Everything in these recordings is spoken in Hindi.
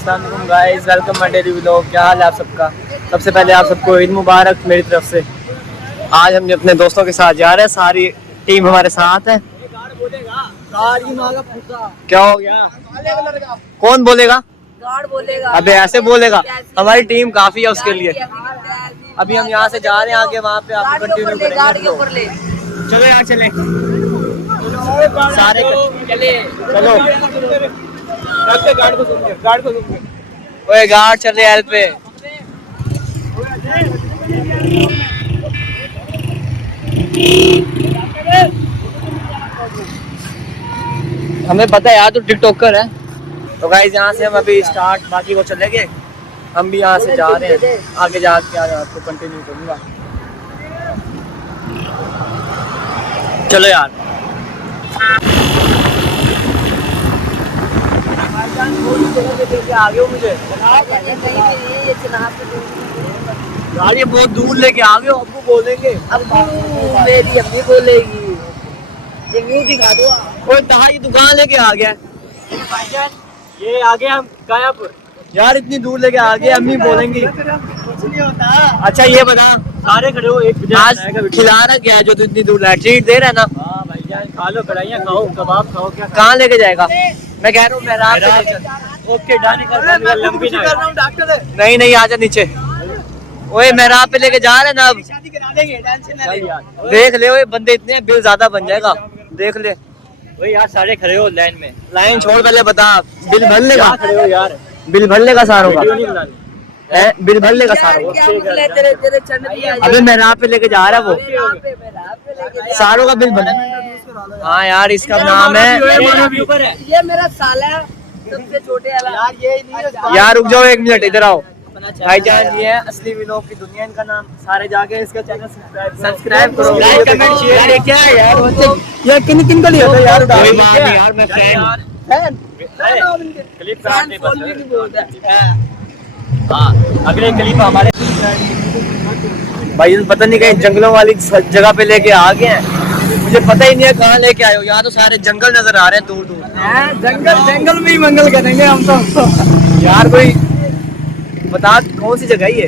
अस्सलाम वालेकुम guys, welcome my daily vlog. क्या हाल है आप सबका? सबसे पहले आप सबको ईद मुबारक मेरी तरफ से। आज हम अपने दोस्तों के साथ जा रहे हैं, सारी टीम हमारे साथ है। क्या हो गया? कौन बोलेगा? गार्ड बोलेगा। अबे ऐसे बोलेगा, हमारी टीम काफी है उसके लिए। अभी हम यहाँ से जा रहे हैं, आगे वहाँ पे आप कंटिन्यू करेंगे। चलो यार चले सारे चलो। ओए गार्ड चल रहे हेल्प पे। हमें पता है यार तू टिकटॉकर है। तो गाइस यहाँ से हम अभी स्टार्ट, बाकी वो चलेंगे। हम भी यहाँ से जा रहे हैं, आगे जाके आपको कंटिन्यू करूँगा। चलो यार आगे हो मुझे यार, ये बहुत दूर लेके आ गए हो। अब्बू बोलेंगे, अब्बू मेरी अम्मी बोलेगी। ये न्यू दिखा दो। कोई तहा ये दुकान लेके आ गया। ये आगे हम कायापुर यार, इतनी दूर लेके आ गए, अम्मी बोलेंगी। कुछ नहीं होता। अच्छा ये बता, सारे खड़े हो, एक आज खिला रहा क्या है जो तू इतनी दूर लाया? ट्रीट दे रहा है ना? हाँ भाईजान, खा लो, कढ़ाइयाँ खाओ, कबाब खाओ। क्या कहाँ लेके जाएगा? मैं कह रहा हूँ मैं ओके डानी कर नहीं नहीं, आजा नीचे। ओए मेरा पे लेके जा रहे हैं ना अब। शादी करा देंगे, टेंशन ना ले। देख ले ओए, बंदे इतने, बिल ज्यादा बन जाएगा। देख ले वही यार, सारे खड़े हो लाइन में। लाइन छोड़, पहले बता बिल भर लेगा? खड़े हो यार, बिल भर लेगा सारों का? बिल भर लेगा सारों का? अबे मेरा पे लेके जा रहा है वो, सारों का बिल भर। हाँ यार, इसका नाम है, ये मेरा साला सबसे छोटे वाला। यार रुक जाओ एक मिनट, इधर आओ भाईजान। ये है असली व्लॉग की दुनिया, इनका नाम। सारे जाके इसका चैनल सब्सक्राइब करो, लाइक कमेंट शेयर। क्या है यार ये किन किन को लिया था यार? कोई बात नहीं यार, मैं फैन। क्लिप अगले क्लिप हमारे भाई पता नहीं कहीं जंगलों वाली जगह पे लेके आ गए हैं। मुझे पता ही नहीं है कहाँ लेके आए हो। यहाँ तो सारे जंगल नजर आ रहे हैं दूर दूर। जंगल में ही मंगल करेंगे हम तो। यार कोई बता कौन सी जगह है ये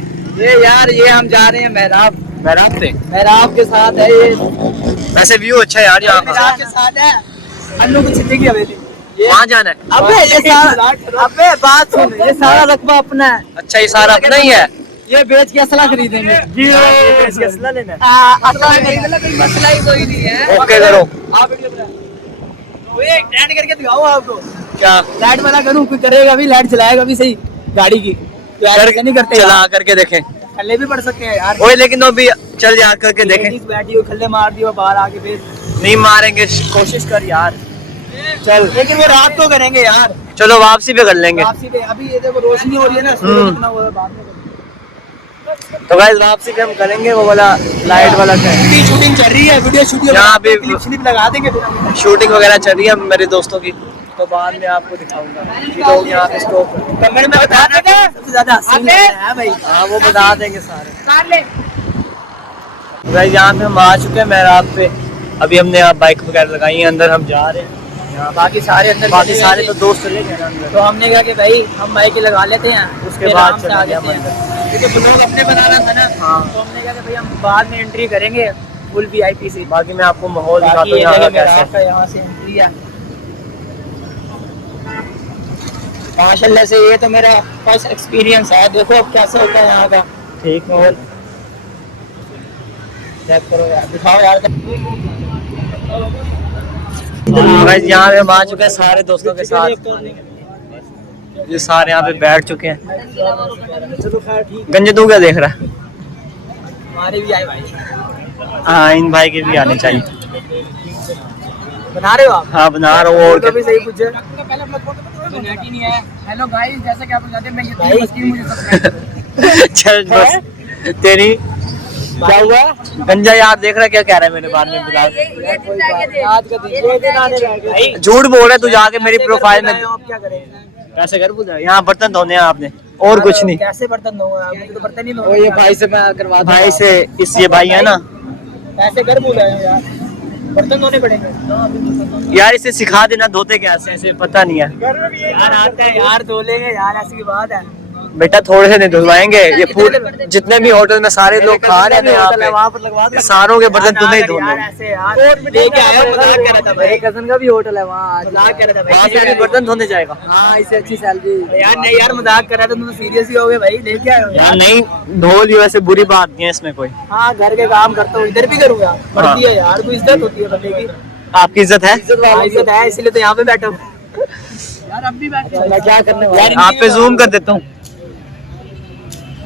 यार? ये हम जा रहे हैं मेहराब से। मेहराब के साथ है ये। वैसे व्यू अच्छा है यार यहाँ का। के साथ है अन्नू की जिंदगी हवेली। वहाँ जाना है? अबे ये सारा, अबे बात सुन, ये सारा रकबा अपना है। अच्छा ये सारा अपना ही है? ये बेच के असला खरीदेंगे। असला लेना है? असला खरीदने कोई मसला ही कोई नहीं है। ओके करो। आप करके दिखाओ आपको। क्या लाइट वाला करूँ? कोई करेगा भी, लाइट चलाएगा भी सही गाड़ी की। नहीं करते, चला करके देखें। खल्ले भी पड़ सकते हैं यार। ओए लेकिन अभी चल यार करके देखें। बैठी हो, खल्ले मार दियो बाहर आके, फिर नहीं मारेंगे, कोशिश कर यार। चल लेकिन वो रात को करेंगे यार। चलो वापसी पे कर लेंगे। वापसी पे अभी ये देखो रोशनी हो रही है ना, सूरज कितना हुआ है, बाद में तो गाइस वापसी पे हम करेंगे वो वाला लाइट वाला। शूटिंग चल रही है, वीडियो शूटिंग यहाँ पे क्लिप लगा देंगे। शूटिंग वगैरह चल रही है मेरे दोस्तों की, तो बाद में आपको दिखाऊंगा। ये लोग यहाँ पे स्टॉप कमेंट में बता देंगे सबसे ज्यादा है भाई। हाँ वो बता देंगे सारे। गाइस यहाँ पे हम आ चुके हैं मेहराब पे। अभी हमने यहाँ बाइक वगैरह लगाई है, अंदर हम जा रहे हैं। बाकी सारे अंदर, बाकी सारे तो दोस्त चले गए अंदर। तो हमने कहा कि भाई हम बाइक लगा लेते हैं, उसके बाद चले आ गए जाते हैं। क्योंकि ब्लॉग अपने बनाना था ना। हाँ तो हमने कहा कि भाई हम बाद में एंट्री करेंगे फुल वीआईपी से। बाकी मैं आपको माहौल दिखाता बाकी हूँ ये यहाँ जगह का मेरा कैसा आपका यहाँ से एंट्री है। माशाल्लाह से ये तो मेरा फर्स्ट एक्सपीरियंस है। देखो अब कैसा होता है यहाँ का। ठीक माहौल चेक करो यार, दिखाओ यार। गाइस यहाँ पे हम आ चुके हैं सारे दोस्तों के साथ। ये सारे यहाँ पे बैठ चुके हैं। गंजे तू क्या देख रहा है? हमारे भी आए भाई। हाँ इन भाई के भी आने चाहिए। बना रहे हो आप? हाँ बना रहा हूँ। और कभी सही पूछे। हेलो गाइस, जैसा कि आप जानते हैं मैं ये मस्ती मुझे सब्सक्राइब चल बस तेरी क्या हुआ? गंजा यार देख रहा क्या कह रहा है मेरे बारे में? बिलाल झूठ बोल रहा है तू। जाके मेरी प्रोफाइल में क्या करें? कैसे कर पूछा? यहाँ बर्तन धोने हैं आपने और कुछ नहीं। कैसे बर्तन धोऊंगा? मुझे तो बर्तन नहीं ये भाई से मैं करवा भाई से इस ये भाई है ना, कैसे घर बोला है यार? बर्तन धोने पड़ेंगे यार इसे सिखा देना धोते कैसे, इसे पता नहीं है। यार, आता है यार, धो लेंगे यार, ऐसी की बात है। बेटा थोड़े से नहीं धुलवाएंगे, ये फूड जितने भी होटल में सारे लोग खा रहे हैं यहाँ पे, सारों के बर्तन तुम्हें ही धोने हैं। ऐसे यार लेके आया, मजाक कर रहा था भाई, कजन का भी होटल है वहाँ, मजाक कर रहा था वहाँ भाई, पे भी बर्तन धोने जाएगा। हाँ इससे अच्छी सैलरी यार। नहीं यार मजाक कर रहा था, तुम सीरियस ही हो गए भाई, लेके आए हो यार यार। नहीं धो लियो, ऐसे बुरी बात नहीं है इसमें कोई। हाँ घर के काम करता हूँ, इधर भी करूँगा, पड़ती है यार, कोई इज्जत होती है बंदे की। आपकी इज्जत है, इज्जत है, इसीलिए तो यहाँ पे बैठा हूँ यार। अब भी बैठा, मैं क्या करने वाला। आप पे जूम कर देता हूँ।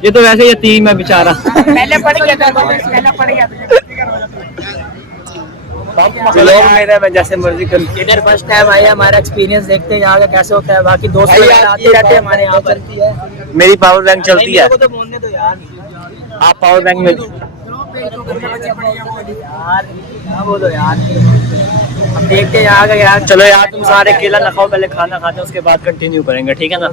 ये तो वैसे यतीम है बेचारा। पहले पढ़ गया था, पहले पढ़ गया था। लोग मेरे में जैसे मर्जी कर। इधर फर्स्ट टाइम आया, हमारा एक्सपीरियंस देखते हैं यहाँ का कैसे होता है। बाकी दोस्त आते रहते हैं हमारे यहाँ पर। मेरी पावर बैंक चलती है, तो बोलने दो यार, आप पावर बैंक में यार क्या बोलो यार। हम देखते हैं यहाँ का यार। चलो यार तुम सारे केला ना खाओ, पहले खाना खाते हैं उसके बाद कंटिन्यू करेंगे, ठीक है ना।